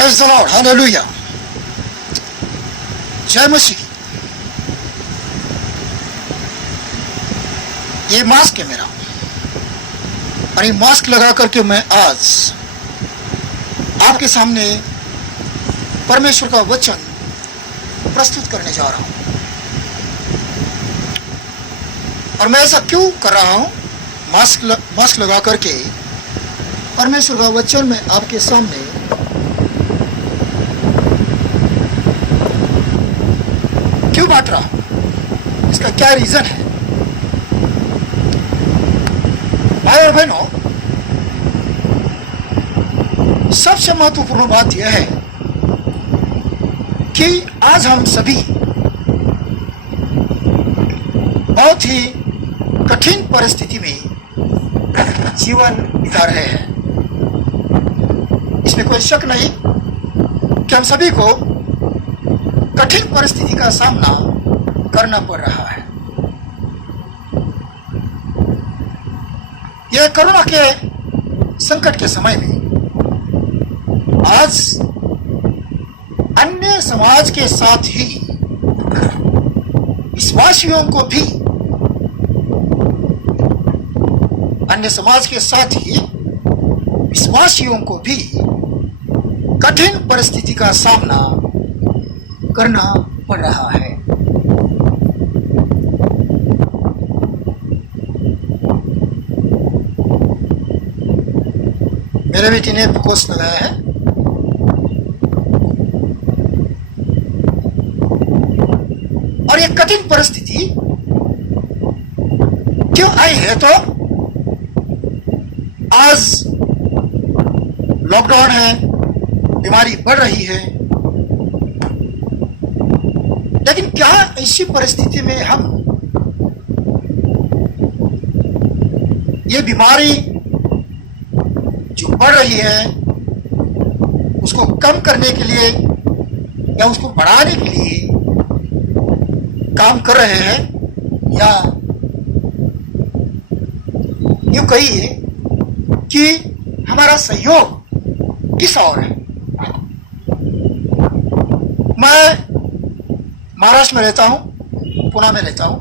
Praise the Lord. Hallelujah. जय मसीह। ये mask है मेरा, और ये मास्क लगा करके मैं आज आपके सामने परमेश्वर का वचन प्रस्तुत करने जा रहा हूं। और मैं ऐसा क्यों कर रहा हूं? मास्क लगा करके परमेश्वर का वचन मैं आपके सामने क्यों बांट रहा हूं? इसका क्या रीजन है? भाई और बहनों, सबसे महत्वपूर्ण बात यह है कि आज हम सभी बहुत ही कठिन परिस्थिति में जीवन बिता रहे हैं। इसमें कोई शक नहीं कि हम सभी को कठिन परिस्थिति का सामना करना पड़ रहा है। यह कोरोना के संकट के समय में आज अन्य समाज के साथ ही विश्वासियों को भी कठिन परिस्थिति का सामना करना पड़ रहा है। मेरे बेटी ने कोर्स लगाया है, और ये कठिन परिस्थिति क्यों आई है? तो आज लॉकडाउन है, बीमारी बढ़ रही है, लेकिन क्या ऐसी परिस्थिति में हम ये बीमारी जो बढ़ रही है उसको कम करने के लिए या उसको बढ़ाने के लिए काम कर रहे हैं, या यूं कहिए कि हमारा सहयोग किस ओर है? मैं महाराष्ट्र में रहता हूं, पुणे में रहता हूं,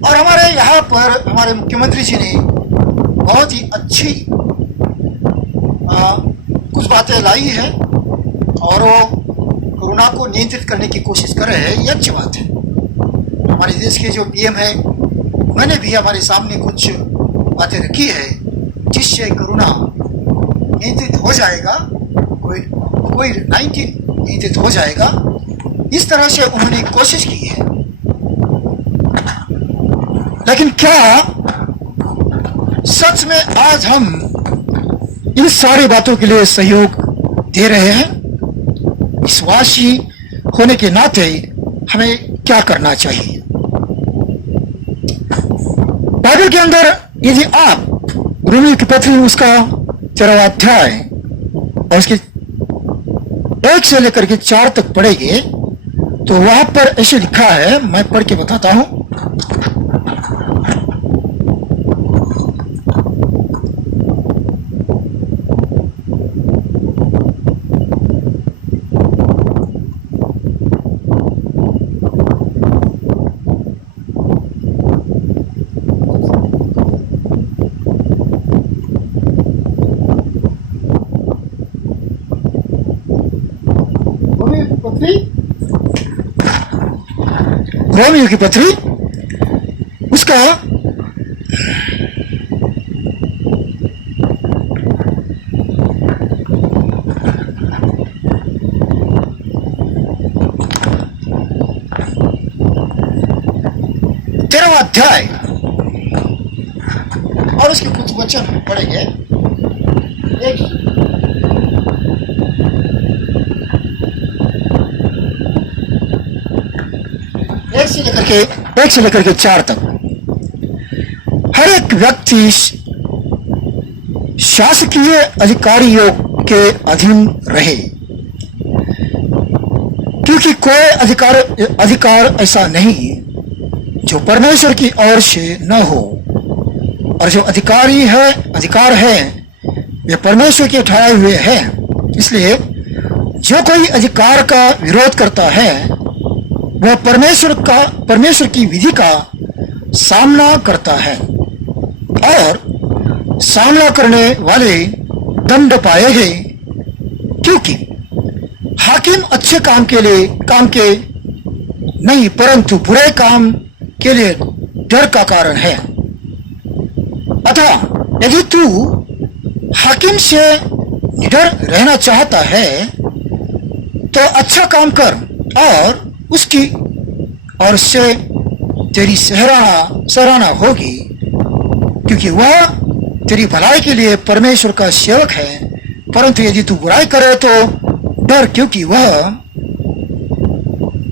और हमारे यहाँ पर हमारे मुख्यमंत्री जी ने बहुत ही अच्छी कुछ बातें लाई है, और वो कोरोना को नियंत्रित करने की कोशिश कर रहे हैं। ये अच्छी बात है। हमारे देश के जो पीएम है, उन्होंने भी हमारे सामने कुछ बातें रखी है जिससे कोरोना नियंत्रित हो जाएगा, कोविड-19 नियंत्रित हो जाएगा। इस तरह से उन्होंने कोशिश की है। लेकिन क्या सच में आज हम इन सारी बातों के लिए सहयोग दे रहे हैं? विश्वासी होने के नाते हमें क्या करना चाहिए? बाइबल के अंदर यदि आप रोमियो की पत्री उसका 13वां अध्याय और उसके 1 से लेकर के 4 तक पढ़ेंगे तो वहां पर ऐसे लिखा है, मैं पढ़ के बताता हूं। रोमियो की पत्री उसका 13वां अध्याय और उसके कुछ वचन पढ़ेंगे। एक से लेकर के 4 तक। हर एक व्यक्ति शासकीय अधिकारियों के अधीन रहे, क्योंकि कोई अधिकार ऐसा नहीं जो परमेश्वर की ओर से न हो, और जो अधिकार है वे परमेश्वर के ठहराए हुए हैं। इसलिए जो कोई अधिकार का विरोध करता है वह परमेश्वर की विधि का सामना करता है और सामना करने वाले दंड पाएंगे, क्योंकि हाकिम अच्छे काम के नहीं परंतु बुरे काम के लिए डर का कारण है। अतः यदि तू हाकिम से निडर रहना चाहता है तो अच्छा काम कर और उससे तेरी सराहना होगी, क्योंकि वह तेरी भलाई के लिए परमेश्वर का सेवक है। परंतु यदि तू बुराई करे तो डर, क्योंकि वह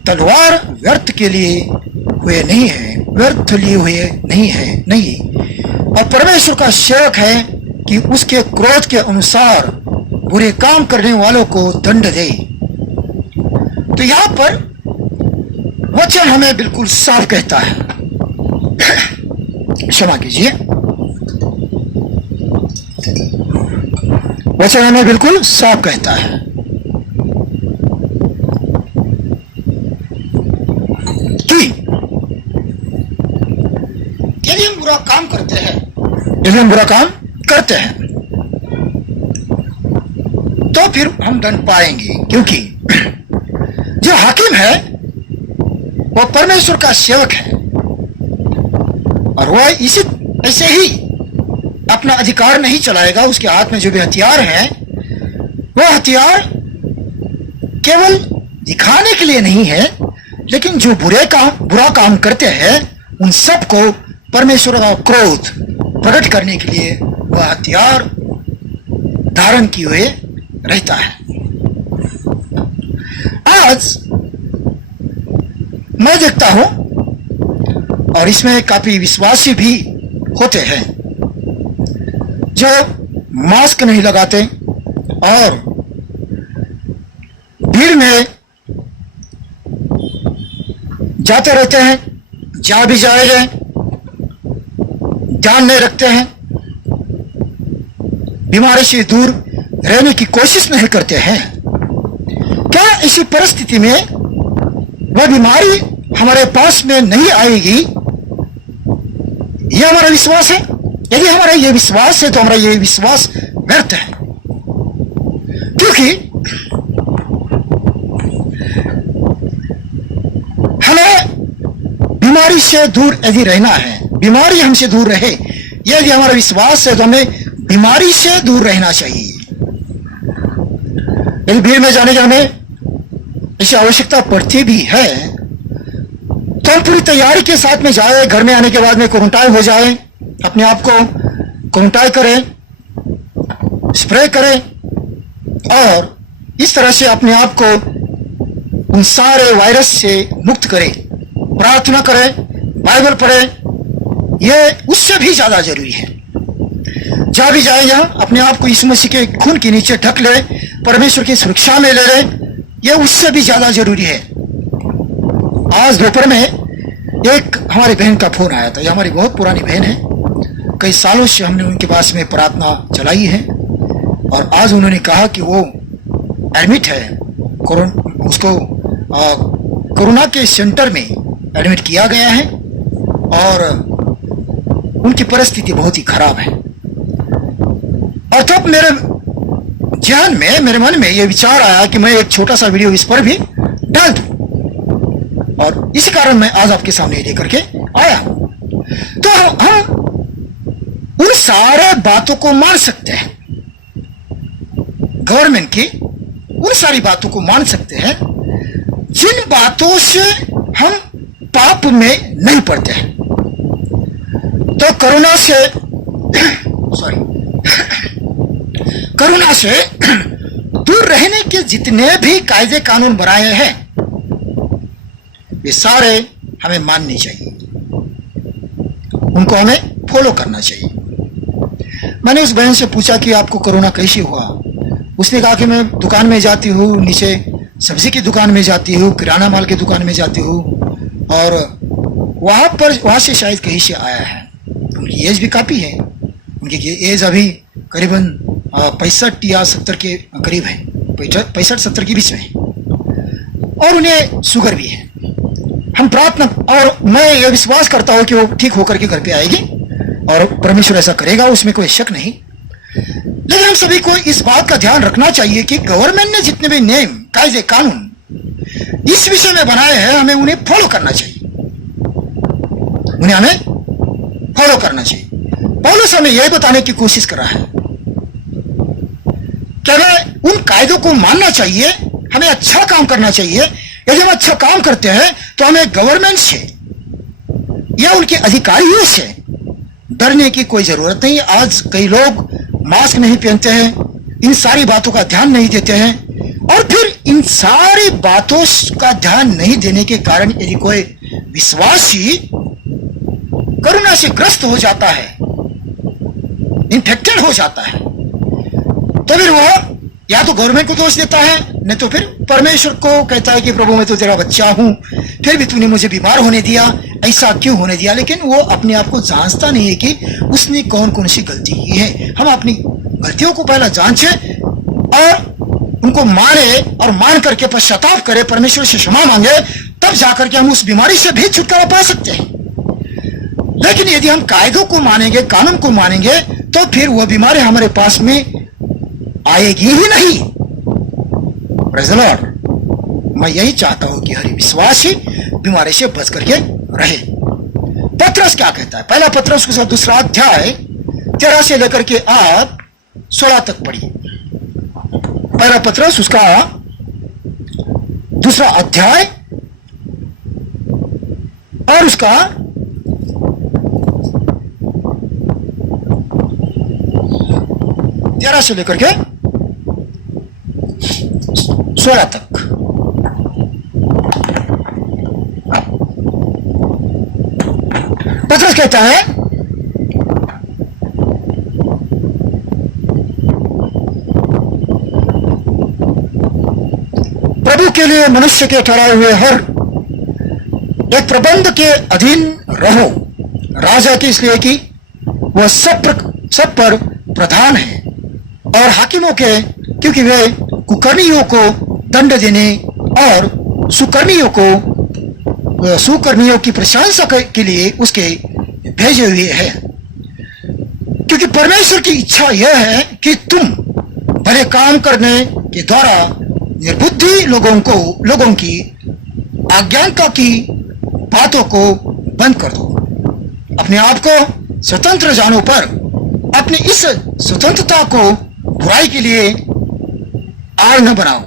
तलवार व्यर्थ लिए हुए नहीं और परमेश्वर का सेवक है कि उसके क्रोध के अनुसार बुरे काम करने वालों को दंड दे। तो यहां पर वचन हमें बिल्कुल साफ कहता है, क्षमा कीजिए, वचन हमें बिल्कुल साफ कहता है कि यदि हम बुरा काम करते हैं तो फिर हम दंड पाएंगे, क्योंकि जो हाकिम है वो परमेश्वर का सेवक है और वह ऐसे ही अपना अधिकार नहीं चलाएगा। उसके हाथ में जो भी हथियार हैं वह हथियार केवल दिखाने के लिए नहीं है, लेकिन जो बुरा काम करते हैं उन सबको परमेश्वर का क्रोध प्रकट करने के लिए वह हथियार धारण किए हुए रहता है। आज मैं देखता हूं और इसमें काफी विश्वासी भी होते हैं जो मास्क नहीं लगाते और भीड़ में जाते रहते हैं, जा भी जाएंगे, ध्यान नहीं रखते हैं, बीमारी से दूर रहने की कोशिश नहीं करते हैं। क्या इसी परिस्थिति में वह बीमारी हमारे पास में नहीं आएगी? यह हमारा विश्वास है। यदि हमारा यह विश्वास है तो हमारा यह विश्वास व्यर्थ है, क्योंकि हमें बीमारी से दूर यदि रहना है, बीमारी हमसे दूर रहे, यदि हमारा विश्वास है तो हमें बीमारी से दूर रहना चाहिए। यदि भीड़ में जाने की हमें इसे आवश्यकता पड़ती भी है तो हम पूरी तैयारी के साथ में जाए, घर में आने के बाद में क्वारंटाइन हो जाए, अपने आप को क्वारंटाइन करें, स्प्रे करें और इस तरह से अपने आप को उन सारे वायरस से मुक्त करें, प्रार्थना करें, बाइबल पढ़ें। यह उससे भी ज्यादा जरूरी है। जहां भी जाए यहां अपने आप को यीशु मसीह के खून के नीचे ढक ले, परमेश्वर की सुरक्षा में ले लें, यह उससे भी ज्यादा जरूरी है। आज दोपहर में एक हमारी बहन का फोन आया था। यह हमारी बहुत पुरानी बहन है, कई सालों से हमने उनके पास में प्रार्थना चलाई है और आज उन्होंने कहा कि वो एडमिट है, उसको कोरोना के सेंटर में एडमिट किया गया है और उनकी परिस्थिति बहुत ही खराब है। और तब मेरे जहन में, मेरे मन में यह विचार आया कि मैं एक छोटा सा वीडियो इस पर भी डाल दूं और इसी कारण मैं आज आपके सामने लेकर के आया हूं। तो हम उन सारे बातों को मान सकते हैं, गवर्नमेंट की उन सारी बातों को मान सकते हैं जिन बातों से हम पाप में नहीं पड़ते हैं। तो करुणा से दूर रहने के जितने भी कायदे कानून बनाए हैं वे सारे हमें मानने चाहिए, उनको हमें फॉलो करना चाहिए। मैंने उस बहन से पूछा कि आपको कोरोना कैसे हुआ? उसने कहा कि मैं दुकान में जाती हूँ, नीचे सब्जी की दुकान में जाती हूँ, किराना माल की दुकान में जाती हूँ और वहां से शायद कहीं से आया है। उनकी एज भी काफ़ी है, उनकी एज अभी करीबन 65 या 70 के करीब है। 65-70 के बीच में, और उन्हें शुगर भी है। हम प्रार्थना, और मैं यह विश्वास करता हूं कि वो ठीक होकर के घर पे आएगी और परमेश्वर ऐसा करेगा, उसमें कोई शक नहीं। लेकिन हम सभी को इस बात का ध्यान रखना चाहिए कि गवर्नमेंट ने जितने भी नियम, कायदे, कानून इस विषय में बनाए हैं, हमें उन्हें फॉलो करना चाहिए, उन्हें हमें फॉलो करना चाहिए। पौलुस हमें यह बताने की कोशिश कर रहा है कि हमें उन कायदों को मानना चाहिए, हमें अच्छा काम करना चाहिए। यदि हम अच्छा काम करते हैं तो हमें गवर्नमेंट से या उनके अधिकारियों से डरने की कोई जरूरत नहीं। आज कई लोग मास्क नहीं पहनते हैं, इन सारी बातों का ध्यान नहीं देते हैं, और फिर इन सारी बातों का ध्यान नहीं देने के कारण यदि कोई विश्वासी कोरोना से ग्रस्त हो जाता है, इन्फेक्टेड हो जाता है, तो फिर वह या तो गवर्नमेंट को दोष देता है, नहीं तो फिर परमेश्वर को कहता है कि प्रभु मैं तो तेरा बच्चा हूं, फिर भी तूने मुझे बीमार होने दिया, ऐसा क्यों होने दिया। लेकिन वो अपने आप को जांचता नहीं है कि उसने कौन कौन सी गलती की है। हम अपनी गलतियों को पहले जांचें और उनको माने, और मान करके पश्चाताप करें, परमेश्वर से क्षमा मांगे, तब जाकर के हम उस बीमारी से भी छुटकारा पा सकते हैं। लेकिन यदि हम कायदों को मानेंगे, कानून को मानेंगे, तो फिर वह बीमारी हमारे पास में आएगी ही नहीं। Praise the Lord. मैं यही चाहता हूं कि हर विश्वासी बीमारी से बच करके रहे। पत्रस क्या कहता है? पहला पत्रस उसका 2 अध्याय 13 से लेकर के आप 16 तक पढ़िए। पहला पत्रस उसका 2 अध्याय और उसका 13 से लेकर के 16 तक। पत्रस कहता है, प्रभु के लिए मनुष्य के ठहराए हुए हर एक प्रबंध के अधीन रहो, राजा की, इसलिए कि वह सब पर प्रधान है, और हाकिमों के, क्योंकि वे कुकर्मियों को दंड देने और सुकर्मियों की प्रशंसा के लिए उसके भेजे हुए हैं। क्योंकि परमेश्वर की इच्छा यह है कि तुम भले काम करने के द्वारा निर्बुद्धि लोगों की अज्ञानता की बातों को बंद कर दो, अपने आप को स्वतंत्र जानो, पर अपनी इस स्वतंत्रता को बुराई के लिए आड़ न बनाओ,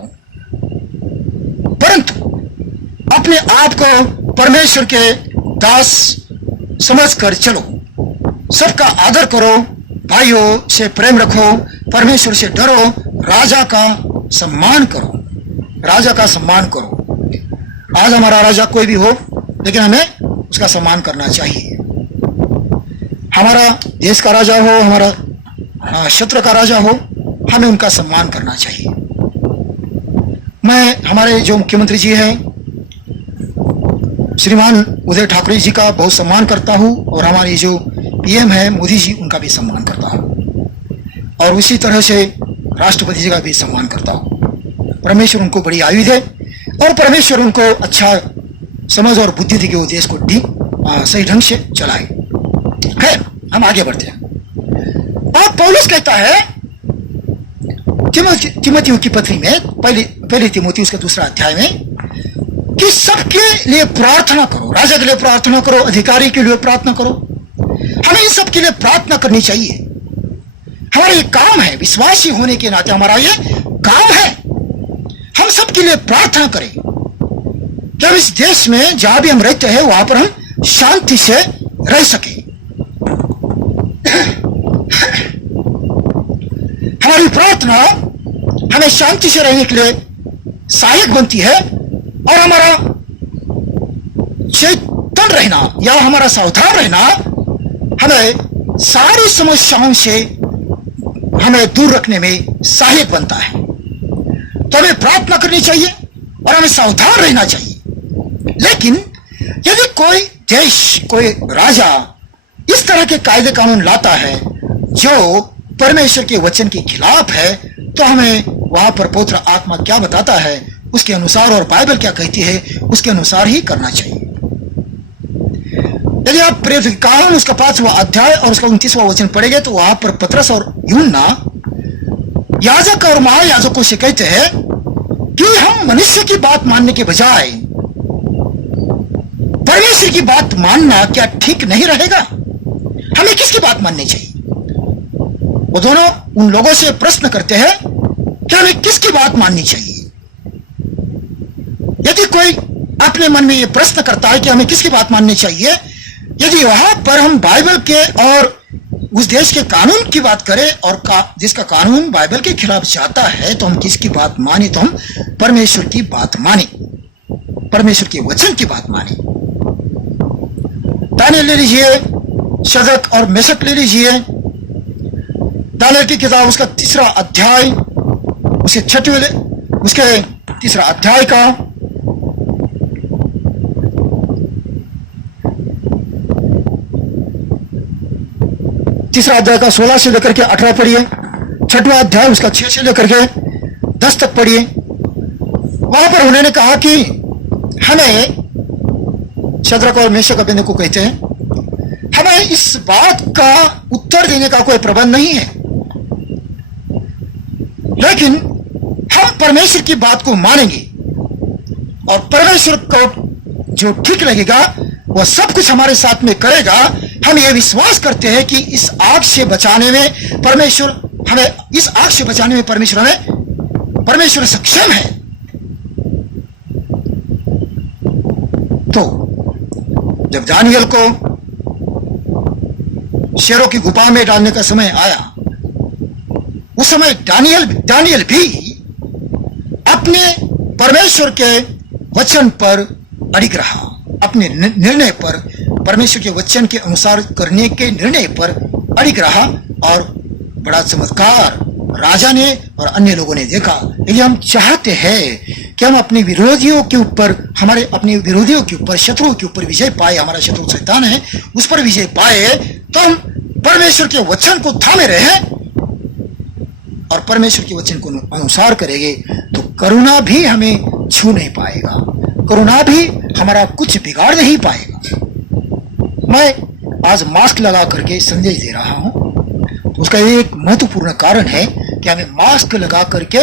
परंतु अपने आप को परमेश्वर के दास समझकर चलो। सबका आदर करो, भाइयों से प्रेम रखो, परमेश्वर से डरो, राजा का सम्मान करो। आज हमारा राजा कोई भी हो, लेकिन हमें उसका सम्मान करना चाहिए। हमारा देश का राजा हो, हमारा क्षेत्र का राजा हो, हमें उनका सम्मान करना चाहिए। मैं हमारे जो मुख्यमंत्री जी हैं, श्रीमान उदय ठाकरे जी का बहुत सम्मान करता हूं, और हमारे जो पीएम है मोदी जी, उनका भी सम्मान करता हूं, और उसी तरह से राष्ट्रपति जी का भी सम्मान करता हूं। परमेश्वर उनको बड़ी आयु दे, और परमेश्वर उनको अच्छा समझ और बुद्धि दे के वो देश को सही ढंग से चलाए। खैर, हम आगे बढ़ते हैं। और पौलुस कहता है तिमोथियों की पत्री में, पहले तिमोथी उसका 2 अध्याय में, कि सबके लिए प्रार्थना करो, राजा के लिए प्रार्थना करो, अधिकारी के लिए प्रार्थना करो। हमें इन सब के लिए प्रार्थना करनी चाहिए। हमारा ये काम है, विश्वासी होने के नाते हमारा ये काम है, हम सबके लिए प्रार्थना करें कि हम इस देश में जहां भी हम रहते हैं वहां पर हम शांति से रह सके। हमारी प्रार्थना हमें शांति से रहने के लिए सहायक बनती है, और हमारा चेतन रहना या हमारा सावधान रहना हमें सारी समस्याओं से हमें दूर रखने में सहायक बनता है। तो हमें प्रार्थना करनी चाहिए और हमें सावधान रहना चाहिए। लेकिन यदि कोई देश, कोई राजा इस तरह के कायदे कानून लाता है जो परमेश्वर के वचन के खिलाफ है, तो हमें वहां पर पवित्र आत्मा क्या बताता है उसके अनुसार और बाइबल क्या कहती है उसके अनुसार ही करना चाहिए। यदि आप प्रेरित कानून उसका 5वां अध्याय और उसका 29वां वचन पढ़ेंगे तो वहां पर पतरस और यूहन्ना याजक और महायाजकों से कहते हैं कि हम मनुष्य की बात मानने के बजाय परमेश्वर की बात मानना क्या ठीक नहीं रहेगा? हमें किसकी बात माननी चाहिए? वो दोनों उन लोगों से प्रश्न करते हैं कि हमें किसकी बात माननी चाहिए। यदि कोई अपने मन में यह प्रश्न करता है कि हमें किसकी बात माननी चाहिए, यदि वहां पर हम बाइबल के और उस देश के कानून की बात करें और जिसका कानून बाइबल के खिलाफ जाता है, तो हम किसकी बात माने? तो हम परमेश्वर की बात माने, परमेश्वर के वचन की बात माने। दानियल ले लीजिए, शद्रक और मेशक ले लीजिए। दानियल की किताब उसका 3रा अध्याय, उसके 3रा अध्याय का 3रा अध्याय का 16 से लेकर के 18 पढ़िए। 6वां अध्याय उसका 6 से लेकर के 10 तक पढ़िए। वहां पर उन्होंने कहा कि हमें, शद्रक और मेशक अबेदnego को कहते हैं, हमें इस बात का उत्तर देने का कोई प्रबंध नहीं है, लेकिन हम परमेश्वर की बात को मानेंगे और परमेश्वर को जो ठीक लगेगा वह सब कुछ हमारे साथ में करेगा। हम ये विश्वास करते हैं कि इस आग से बचाने में परमेश्वर सक्षम है। तो जब दानियल को शेरों की गुफा में डालने का समय आया, उस समय दानियल भी अपने परमेश्वर के वचन पर अड़िग रहा, अपने निर्णय पर, परमेश्वर के वचन के अनुसार करने के निर्णय पर अड़िग रहा। और बड़ा चमत्कार राजा ने और अन्य लोगों ने देखा। यदि हम चाहते हैं कि हम अपने विरोधियों के ऊपर, शत्रुओं के ऊपर विजय पाए, हमारा शत्रु शैतान है, उस पर विजय पाए, तो हम परमेश्वर के वचन को थामे रहे और परमेश्वर के वचन को अनुसार करेंगे, तो करुणा भी हमें छू नहीं पाएगा, करुणा भी हमारा कुछ बिगाड़ नहीं पाएगा। मैं आज मास्क लगा करके संदेश दे रहा हूं, तो उसका एक महत्वपूर्ण कारण है कि हमें मास्क लगा करके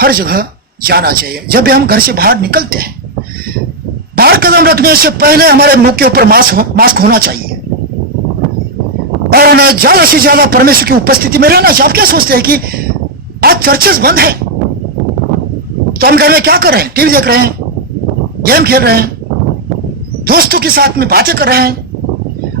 हर जगह जाना चाहिए। जब भी हम घर से बाहर निकलते हैं, बाहर कदम रखने से पहले हमारे मुंह के ऊपर मास्क होना चाहिए और हमें ज्यादा से ज्यादा परमेश्वर की उपस्थिति में रहना चाहिए। आप क्या सोचते हैं कि आज चर्चेस बंद है तो हम घर में क्या कर रहे हैं? टीवी देख रहे हैं, गेम खेल रहे हैं, दोस्तों के साथ में बातें कर रहे हैं,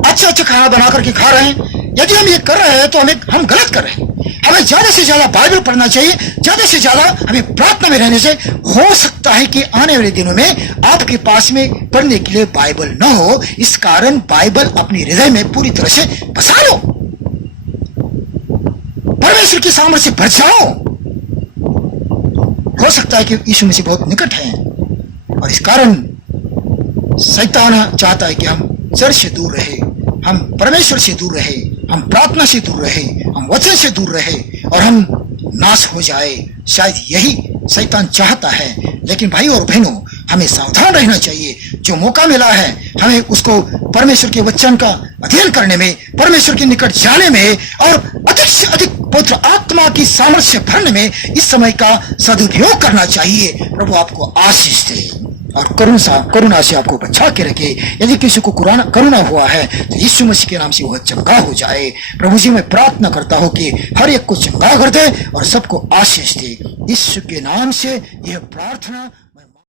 अच्छा खाना बना करके खा रहे हैं। यदि हम ये कर रहे हैं तो हम गलत कर रहे हैं। हमें ज्यादा से ज्यादा बाइबल पढ़ना चाहिए, ज्यादा से ज्यादा हमें प्रार्थना में रहने से हो सकता है कि आने वाले दिनों में आपके पास में पढ़ने के लिए बाइबल न हो। इस कारण बाइबल अपने हृदय में पूरी तरह से बसा लो, परमेश्वर की सामर्थ्य से भर जाओ। हो सकता है कि यीशु मसीह बहुत निकट है और इस कारण शैतान चाहता है कि हम चर्च से दूर रहे, हम परमेश्वर से दूर रहे, हम प्रार्थना से दूर रहे, हम वचन से दूर रहे और हम नाश हो जाए। शायद यही शैतान चाहता है। लेकिन भाई और बहनों, हमें सावधान रहना चाहिए। जो मौका मिला है हमें उसको परमेश्वर के वचन का अध्ययन करने में, परमेश्वर के निकट जाने में और अधिक से अधिक पवित्र आत्मा की सामर्थ्य से भरने में इस समय का सदुपयोग करना चाहिए। प्रभु आपको आशीष दे और करुणा से आपको बचा के रखे। यदि किसी को करुणा हुआ है तो यीशु मसीह के नाम से वह चंगा हो जाए। प्रभु जी, मैं प्रार्थना करता हूं कि हर एक को चंगा कर दे और सबको आशीष दे। यीशु के नाम से यह प्रार्थना